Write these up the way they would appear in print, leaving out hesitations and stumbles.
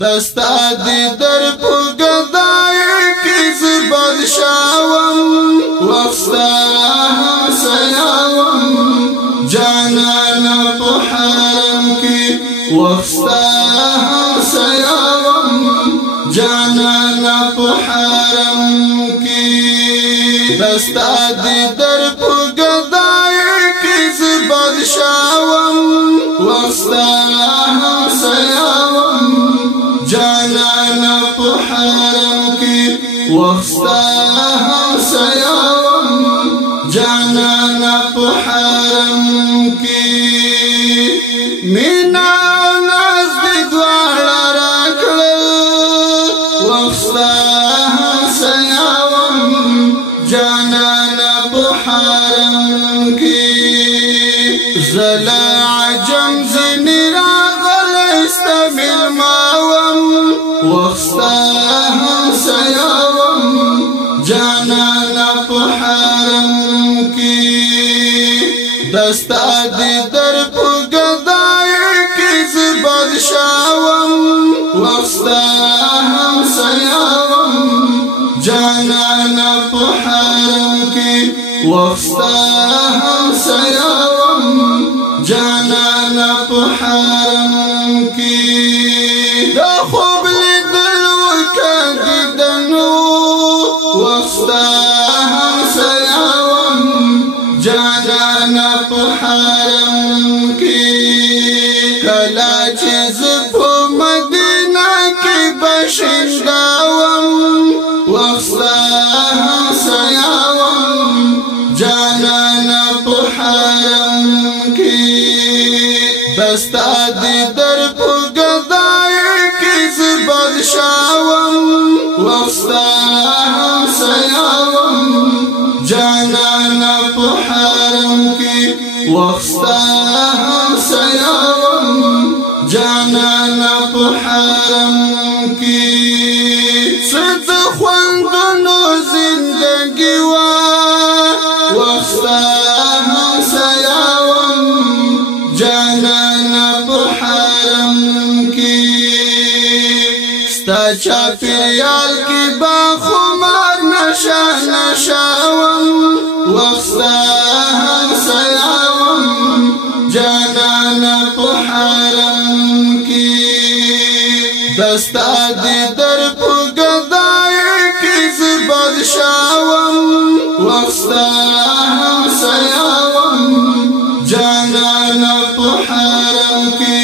دستا دی در پگدای کز بادشاوم وفستا سیاوم جانانا پو حرم کی وفستا سیاوم جانانا پو حرم کی دستا دی در پگدای کز بادشاوم وفستا سیاوم جانانا پو حرم کی وفستا سیاوم جانانا پو حرم کی مینا ناز دی دوارا راکڑل وفستا سیاوم جانانا پو حرم کی زلا عجم زنی راغل استمیل ماوم وفستا سیاوم جانانا پو حرم کی دستا دی در پگدای کز بادشاوم وفستا سیاوم جانانا پو حرم کی وفستا سیاوم جانانا پو حرم کی دا خوب لیدل وکا دیدنو وفستا سیاوم جانانا پو حرم کی کلا چیز پو مدینہ کی بشنداوم وفستا سیاوم جانانا پو حرم کی دستا دی در پگدای کز بادشاوم وفستا سیاوم جانانا پو حرم کی وفستا سیاوم جانانا پو حرم کی صد خواندنو زندگی وفستا سیاوم جانانا پو حرم کی ستا چاپیریال کی با خمار نشا نشاوم وفستا سیاوم جانانا پو حرم کی دستا دی در پگدای کز بادشاوم وفستا سیاوم جانانا پو حرم کی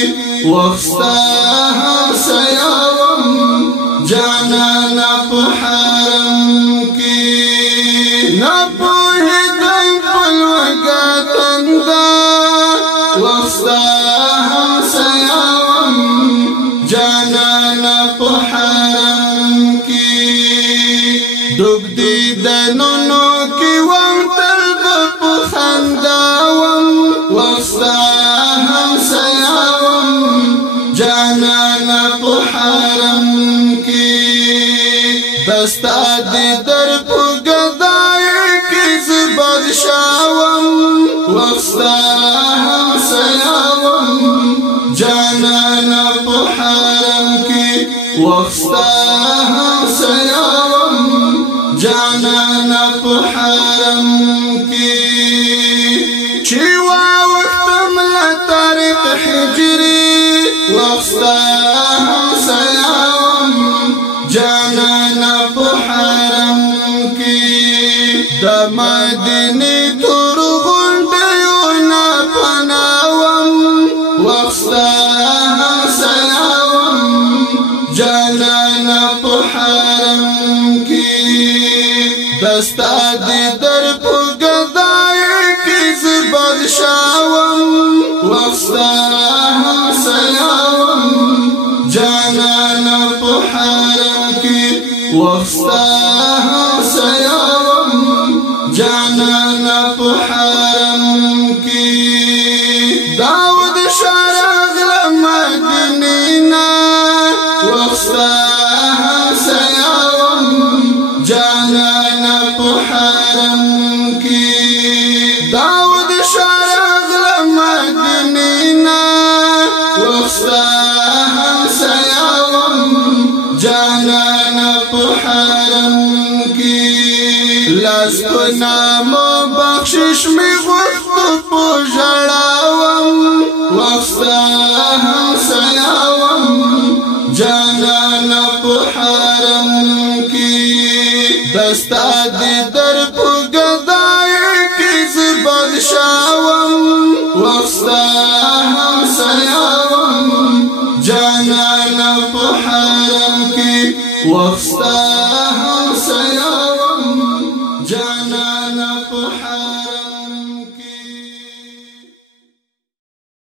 وفستا سیاوم جانانا پو حرم کی نپوهیدم پلوگا تندا وفستا سیاوم جانانا پو حرم کی ڈوب دیدنونو کی وم تلب پو خنداوم وفستا سیاوم جانانا پو حرم کی دستا دی در پگدای کز بادشاوم وفستا سیاوم جانانا پو حرم کی وفستا سیاوم جانانا پو حرم کی چیوا وقتم لطارق حجری وفستا سیاوم جانانا پو حرم کی دا مدینی تور غنڈیونا پناوم وفستا سیاوم جانانا پو حرم کی دستا دی در پگدای کز بادشاوم وفستا سیاوم جانانا پو حرم کی وفستا سیاوم جانانا پو حرم کی داود شارغ لمدینینا وفستا سیاوم جانانا پو حرم کی داود شارغ لمدینینا وفستا سیاوم په حرم کې لاس په نامو بخشش می غوښت په ژړاوم وخته هم سلاوم جانانه په حرم کې دستا دې در په ګدای کې زه بادشاوم وخته هم سلاوم جانانه په حرم کې وخته هم سلاوم